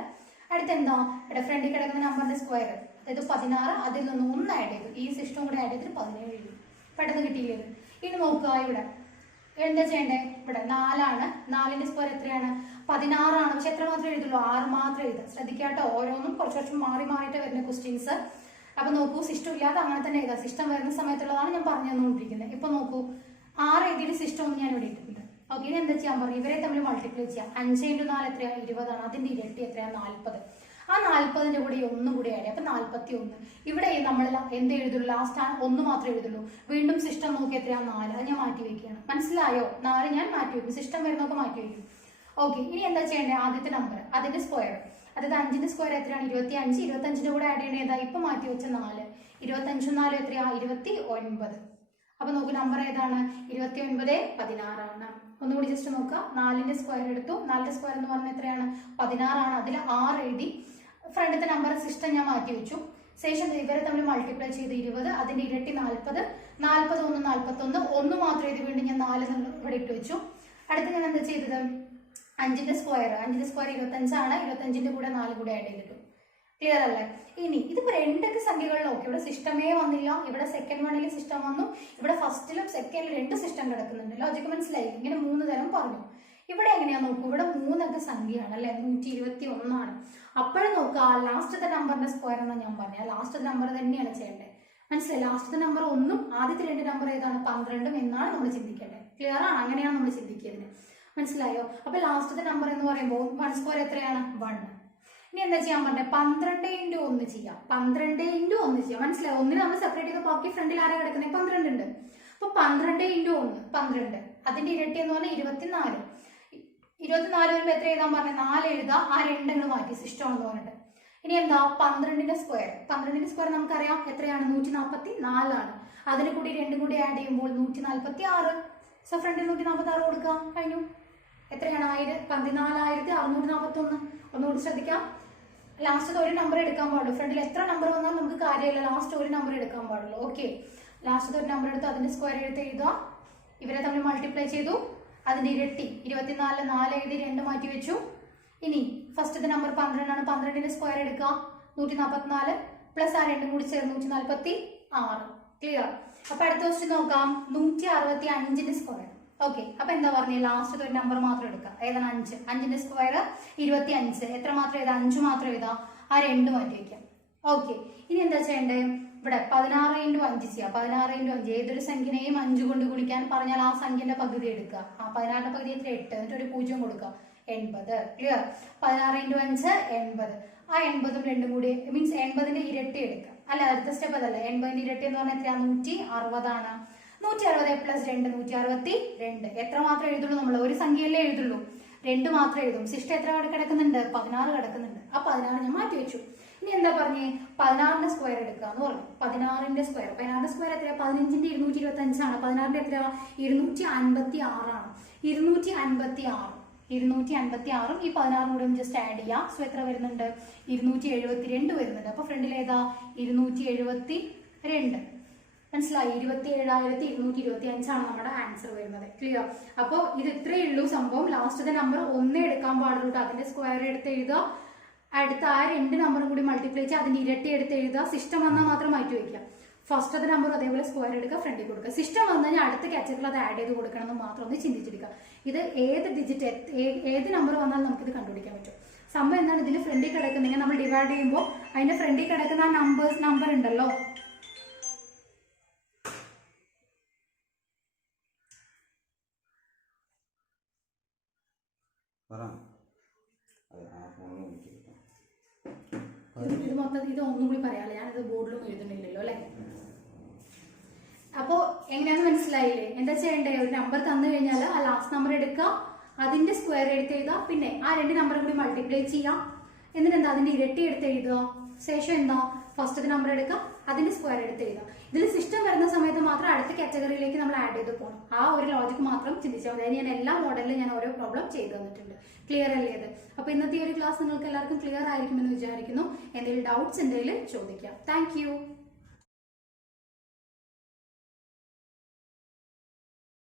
അടുത്ത് എന്താ? ഇവിടെ ഫ്രണ്ടിൽ കിടക്കുന്ന നമ്പറിന്റെ സ്ക്വയർ, അതായത് 16, അതിൽ നിന്ന് 1 ആഡ് ചെയ്തു. ഈ സിസ്റ്റം കൂടെ ആഡ് ചെയ്തിട്ട് 17 എഴുതി. പെട്ടെന്ന് കിട്ടിയില്ലേ? ഇനി നോക്കുക, ഇവിടെ എന്താ ചെയ്യണ്ടേ? ഇവിടെ 4 ആണ്. 4ന്റെ സ്ക്വയർ എത്രയാണ്? 16 ആണ്. പക്ഷെ എത്ര മാത്രമേ എഴുതുള്ളൂ? 6 മാത്രമേ എഴുതാം. ശ്രദ്ധിക്കാട്ടോ, ഓരോന്നും കുറച്ച് മാറി മാറിയിട്ട് വരുന്ന ക്വസ്റ്റ്യൻസ്. അപ്പൊ നോക്കൂ, സിസ്റ്റം ഇല്ലാതെ അങ്ങനെ തന്നെ എഴുതാം. സിസ്റ്റം വരുന്ന സമയത്തുള്ളതാണ് ഞാൻ പറഞ്ഞു തന്നുകൊണ്ടിരിക്കുന്നത്. ഇപ്പൊ നോക്കൂ, 6 എഴുതിയിട്ട് സിസ്റ്റം ഒന്ന് ഞാൻ ഇവിടെ ഇട്ടിട്ടുണ്ട്. ഓക്കെ, ഇനി എന്താ ചെയ്യാൻ പറയും? ഇവരെ തമ്മിൽ മൾട്ടിപ്ലൈ ചെയ്യാം. 5 × 4 എത്രയാണ്? 20 ആണ്. അതിന്റെ ഇരട്ടി എത്രയാണ്? 40. ആ 40ന്റെ കൂടെ 1 കൂടി ആഡ്. അപ്പൊ 41. ഇവിടെ നമ്മൾ എന്ത് എഴുതുള്ളൂ? ലാസ്റ്റ് 1 മാത്രമേ എഴുതുള്ളൂ. വീണ്ടും സിസ്റ്റം നോക്കി എത്രയാണ്? 4. അത് ഞാൻ മാറ്റി വെക്കുകയാണ്. മനസ്സിലായോ? 4 ഞാൻ മാറ്റി വെക്കും. സിസ്റ്റം വരുന്നൊക്കെ മാറ്റി വെക്കും. ഓക്കെ, ഇനി എന്താ ചെയ്യേണ്ടത്? ആദ്യത്തെ നമ്പർ, അതിന്റെ സ്ക്വയർ, അതായത് 5ന്റെ സ്ക്വയർ എത്രയാണ്? 25. 25ന്റെ കൂടെ ആഡ് ചെയ്യേണ്ടത് ഏതാ? ഇപ്പൊ മാറ്റി വെച്ച 4. 25 4 എത്രയാ? 29. അപ്പൊ നോക്കൂ, നമ്പർ ഏതാണ്? 29 16 ആണ്. ഒന്നുകൂടി ജസ്റ്റ് നോക്കുക. 4ന്റെ സ്ക്വയർ എടുത്തു. 4ന്റെ സ്ക്വയർ എന്ന് പറഞ്ഞാൽ എത്രയാണ്? 16 ആണ്. അതിൽ 6 എഴുതി. ഫ്രണ്ടിത്തെ നമ്പർ സിസ്റ്റം ഞാൻ മാറ്റി വെച്ചു. ശേഷം ഇവരെ തമ്മിൽ മൾട്ടിപ്ലൈ ചെയ്ത് 20, അതിന്റെ ഇരട്ടി 40. 40 1 41. 1 മാത്രം എഴുതി വീണ്ടും ഞാൻ 4 ഇവിടെ ഇട്ട് വെച്ചു. അടുത്ത് ഞാൻ എന്താ ചെയ്തത്? 5ന്റെ സ്ക്വയർ 25 ആണ്. 25ന്റെ കൂടെ 4 കൂടെ ആഡ് ചെയ്തിട്ടു. ക്ലിയർ അല്ലേ? ഇനി ഇതിപ്പോ രണ്ടൊക്കെ സംഖ്യകളിൽ നോക്കി. ഇവിടെ സിസ്റ്റമേ വന്നില്ല. ഇവിടെ സെക്കൻഡ് വണ്ണിൽ സിസ്റ്റം വന്നു. ഇവിടെ ഫസ്റ്റിലും സെക്കൻഡിലും 2 സിസ്റ്റം കിടക്കുന്നുണ്ട്. ലോജിക്ക് മനസ്സിലായി? ഇങ്ങനെ 3 തരം പറഞ്ഞു. ഇവിടെ എങ്ങനെയാ നോക്കൂ? ഇവിടെ 3 സംഖ്യയാണ് അല്ലെ? 121 ആണ്. അപ്പോഴും നോക്കുക, ലാസ്റ്റത്തെ നമ്പറിന്റെ സ്ക്വയർ എന്നാണ് ഞാൻ പറഞ്ഞത്. ലാസ്റ്റത്തെ നമ്പർ തന്നെയാണ് ചെയ്യേണ്ടത്. മനസ്സിലായി? ലാസ്റ്റത്തെ നമ്പർ 1ഉം ആദ്യത്തെ 2 നമ്പർ ഏതാണ്? 12 എന്നാണ് നമ്മൾ ചിന്തിക്കേണ്ടത്. ക്ലിയർ ആണ്? അങ്ങനെയാണ് നമ്മൾ ചിന്തിക്കുന്നത്. മനസ്സിലായോ? അപ്പൊ ലാസ്റ്റത്തെ നമ്പർ എന്ന് പറയുമ്പോൾ 1 സ്ക്വയർ എത്രയാണ്? 1. ഇനി എന്താ ചെയ്യാൻ പറഞ്ഞത്? 12 × 1 ചെയ്യാം. 12 × 1 ചെയ്യാം. മനസ്സിലായോ? 1 നമ്മൾ സെപ്പറേറ്റ് ചെയ്ത് ബാക്കി ഫ്രണ്ടിൽ ആരാ കിടക്കുന്നത്? 12 ഉണ്ട്. അപ്പൊ 12 × 1 12. അതിന്റെ ഇരട്ടി എന്ന് പറഞ്ഞാൽ 24. 24 വരുമ്പോൾ എത്ര എഴുതാൻ പറഞ്ഞത്? 4 എഴുതാ. ആ 2 അങ്ങ് മാറ്റി സിസ്റ്റം എന്ന് പറഞ്ഞിട്ട്. ഇനി എന്താ? 12ന്റെ സ്ക്വയർ. 12ന്റെ സ്ക്വയർ നമുക്കറിയാം എത്രയാണ്? 144 ആണ്. അതിന് കൂടി 2 കൂടി ആഡ് ചെയ്യുമ്പോൾ 146. സോ ഫ്രണ്ടിൽ 146 കൊടുക്കാം. കഴിഞ്ഞു. എത്രയാണ്? 14,641. ഒന്നുകൂടി ശ്രദ്ധിക്കാം. ലാസ്റ്റ് ഒരു നമ്പർ എടുക്കാൻ പാടുള്ളൂ. ഫ്രണ്ടിൽ എത്ര നമ്പർ വന്നാൽ നമുക്ക് കാര്യമില്ല. ലാസ്റ്റ് ഒരു നമ്പർ എടുക്കാൻ പാടുള്ളൂ. ഓക്കെ, ലാസ്റ്റ് ഒരു നമ്പർ എടുത്ത് അതിന്റെ സ്ക്വയർ എടുത്ത് എഴുതുക. ഇവരെ തമ്മിൽ മൾട്ടിപ്ലൈ ചെയ്തു. അതിന്റെ ഇരട്ടി 24 4 എഴുതി 2 മാറ്റി വെച്ചു. ഇനി ഫസ്റ്റത്തെ നമ്പർ 12 ആണ്. 12ന്റെ സ്ക്വയർ എടുക്കുക. 144 പ്ലസ് ആ 2 കൂടി ചേർന്ന് 146. ക്ലിയർ? അപ്പൊ അടുത്ത ക്വസ്റ്റ്യൻ നോക്കാം. 165ന്റെ സ്ക്വയർ. ഓക്കെ, അപ്പൊ എന്താ പറഞ്ഞ? ലാസ്റ്റ് ഒരു നമ്പർ മാത്രം എടുക്കുക. ഏതാണ്? 5. 5ന്റെ സ്ക്വയർ 25. എത്ര മാത്രം എഴുതാം? 5 മാത്രം എഴുതാം. ആ 2 മാറ്റി വെക്കാം. ഓക്കെ, ഇനി എന്താ ചെയ്യേണ്ടത്? ഇവിടെ 16 × 5 ചെയ്യാം. 16 × 5 ഏതൊരു സംഖ്യനെയും 5 കൊണ്ട് ഗുണിക്കാൻ പറഞ്ഞാൽ ആ സംഖ്യന്റെ പകുതി എടുക്കുക. ആ 16ന്റെ പകുതി എത്ര? 8. എന്നിട്ട് ഒരു 0 കൊടുക്കുക. 80. ക്ലിയർ? 16 × 5 80. ആ 80ഉം 2 കൂടി മീൻസ് 80ന്റെ ഇരട്ടി എടുക്കുക. അല്ല, അടുത്ത സ്റ്റെപ്പ് അതല്ല. 80ന്റെ ഇരട്ടി എന്ന് പറഞ്ഞാൽ എത്രയാണ്? 160 ആണ്. 160 പ്ലസ് 2 162. എത്ര മാത്രം എഴുതുള്ളൂ? നമ്മൾ ഒരു സംഖ്യയല്ലേ എഴുതുള്ളൂ. 2 മാത്രം എഴുതും. ശിഷ്ടം എത്ര കിടക്കുന്നുണ്ട്? 16 കിടക്കുന്നുണ്ട്. ആ 16 ഞാൻ മാറ്റി വെച്ചു. ഇനി എന്താ പറഞ്ഞേ, 16ന്റെ സ്ക്വയർ എടുക്കുക എന്ന് പറഞ്ഞു. 16ന്റെ സ്ക്വയർ എത്രയാ? 15ന്റെ 225 ആണ്. 16ന്റെ എത്രയാ? 256 ആണ്. 256 ഈ 16 കൂടെ ജസ്റ്റ് ആഡ് ചെയ്യാം. സോ എത്ര വരുന്നുണ്ട്? 272 വരുന്നുണ്ട്. അപ്പൊ ഫ്രണ്ടിൽ ഏതാ? 272. മനസ്സിലായി? 27,225 ആണ് നമ്മുടെ ആൻസർ വരുന്നത്. ക്ലിയർ? അപ്പൊ ഇത് ഇത്രയേ ഉള്ളൂ സംഭവം. ലാസ്റ്റത്തെ നമ്പർ 1 എടുക്കാൻ പാടുള്ളൂ. അതിന്റെ സ്ക്വയർ എടുത്ത് എഴുതുക. അടുത്ത ആ 2 നമ്പറും കൂടി മൾട്ടിപ്ലൈ ചെയ്യുക. അതിന്റെ ഇരട്ടി എടുത്ത് എഴുതുക. സിസ്റ്റം വന്നാൽ മാത്രം മാറ്റി വയ്ക്കുക. ഫസ്റ്റത്തെ നമ്പർ അതേപോലെ സ്ക്വയർ എടുക്കുക, ഫ്രണ്ടിൽ കൊടുക്കുക. സിസ്റ്റം വന്നു കഴിഞ്ഞാൽ അടുത്ത കാറ്റഗറിയിൽ അത് ആഡ് ചെയ്ത് കൊടുക്കണം എന്ന് മാത്രം ഒന്ന് ചിന്തിച്ചെടുക്കുക. ഇത് ഏത് ഡിജിറ്റ് ഏത് നമ്പർ വന്നാലും നമുക്കിത് കണ്ടുപിടിക്കാൻ പറ്റും. സംഭവം എന്താണ്? ഇതിന് ഫ്രണ്ടിൽ കിടക്കുന്നെങ്കിൽ നമ്മൾ ഡിവൈഡ് ചെയ്യുമ്പോൾ അതിന്റെ ഫ്രണ്ടിൽ കിടക്കുന്ന ആ നമ്പർ ഉണ്ടല്ലോ, ഇത് മൊത്തം ഇത് ഒന്നും കൂടി പറയാമല്ലോ. ഞാനിത് ബോർഡിലും എഴുതുന്നില്ലല്ലോ അല്ലെ. അപ്പോ എങ്ങനെയാന്ന് മനസ്സിലായില്ലേ? എന്താ ചെയ്യണ്ടേ? ഒരു നമ്പർ തന്നു കഴിഞ്ഞാൽ ആ ലാസ്റ്റ് നമ്പർ എടുക്കുക, അതിന്റെ സ്ക്വയർ എടുത്ത് എഴുതുക, പിന്നെ ആ 2 നമ്പറും കൂടി മൾട്ടിപ്ലൈ ചെയ്യാം. എന്നിട്ട് എന്താ? അതിന്റെ ഇരട്ടി എടുത്ത് എഴുതുക. ശേഷം എന്താ? ഫസ്റ്റത്തെ നമ്പർ എടുക്കുക, അതിന്റെ സ്ക്വയർ എടുത്ത് എഴുതുക. ഇതിൽ സിസ്റ്റം വരുന്ന സമയത്ത് മാത്രം അടുത്ത കാറ്റഗറിയിലേക്ക് നമ്മൾ ആഡ് ചെയ്ത് പോകണം. ആ ഒരു ലോജിക്ക് മാത്രം ചിന്തിച്ചാൽ മതി. ഞാൻ എല്ലാ മോഡലിലും ഞാൻ ഓരോ പ്രോബ്ലം ചെയ്തു തന്നിട്ടുണ്ട്. ക്ലിയർ അല്ലേ ഇത്? അപ്പൊ ഇന്നത്തെ ഈ ഒരു ക്ലാസ് നിങ്ങൾക്ക് എല്ലാവർക്കും ക്ലിയർ ആയിരിക്കുമെന്ന് വിചാരിക്കുന്നു. എന്തെങ്കിലും ഡൗട്ട്സ് എന്തെങ്കിലും ചോദിക്കാം. താങ്ക്